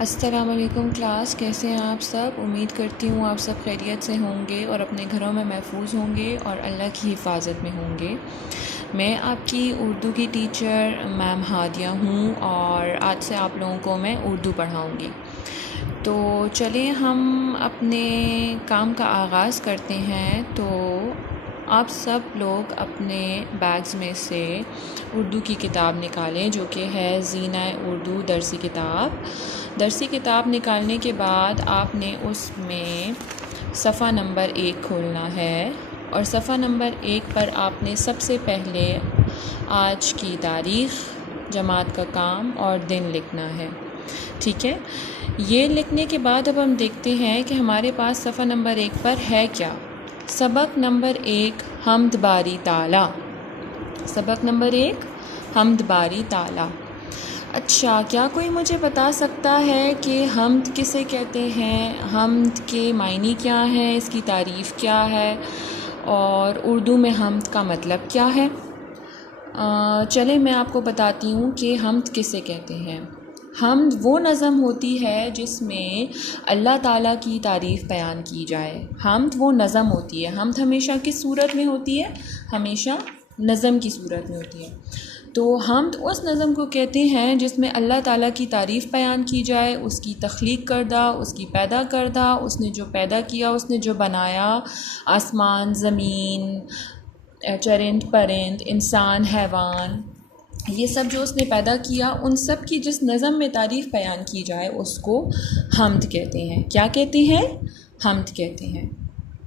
السلام علیکم کلاس، کیسے ہیں آپ سب؟ امید کرتی ہوں آپ سب خیریت سے ہوں گے اور اپنے گھروں میں محفوظ ہوں گے اور اللہ کی حفاظت میں ہوں گے۔ میں آپ کی اردو کی ٹیچر میم ہادیہ ہوں اور آج سے آپ لوگوں کو میں اردو پڑھاؤں گی۔ تو چلیں ہم اپنے کام کا آغاز کرتے ہیں۔ تو آپ سب لوگ اپنے بیگز میں سے اردو کی کتاب نکالیں جو کہ ہے زینہ اردو درسی کتاب۔ درسی کتاب نکالنے کے بعد آپ نے اس میں صفحہ نمبر 1 کھولنا ہے اور صفحہ نمبر 1 پر آپ نے سب سے پہلے آج کی تاریخ، جماعت کا کام اور دن لکھنا ہے، ٹھیک ہے؟ یہ لکھنے کے بعد اب ہم دیکھتے ہیں کہ ہمارے پاس صفحہ نمبر 1 پر ہے کیا۔ سبق نمبر 1 حمد باری تعالیٰ۔ سبق نمبر 1 حمد باری تعالیٰ۔ اچھا، کیا کوئی مجھے بتا سکتا ہے کہ حمد کسے کہتے ہیں؟ حمد کے معنی کیا ہیں؟ اس کی تعریف کیا ہے؟ اور اردو میں حمد کا مطلب کیا ہے؟ چلیں میں آپ کو بتاتی ہوں کہ حمد کسے کہتے ہیں۔ حمد وہ نظم ہوتی ہے جس میں اللہ تعالیٰ کی تعریف بیان کی جائے۔ حمد وہ نظم ہوتی ہے۔ حمد ہمیشہ کس صورت میں ہوتی ہے؟ ہمیشہ نظم کی صورت میں ہوتی ہے۔ تو حمد اس نظم کو کہتے ہیں جس میں اللہ تعالیٰ کی تعریف بیان کی جائے، اس کی تخلیق کردہ، اس کی پیدا کردہ، اس نے جو پیدا کیا، اس نے جو بنایا، آسمان، زمین، چرند پرند، انسان، حیوان، یہ سب جو اس نے پیدا کیا، ان سب کی جس نظم میں تعریف بیان کی جائے اس کو حمد کہتے ہیں۔ کیا کہتے ہیں؟ حمد کہتے ہیں۔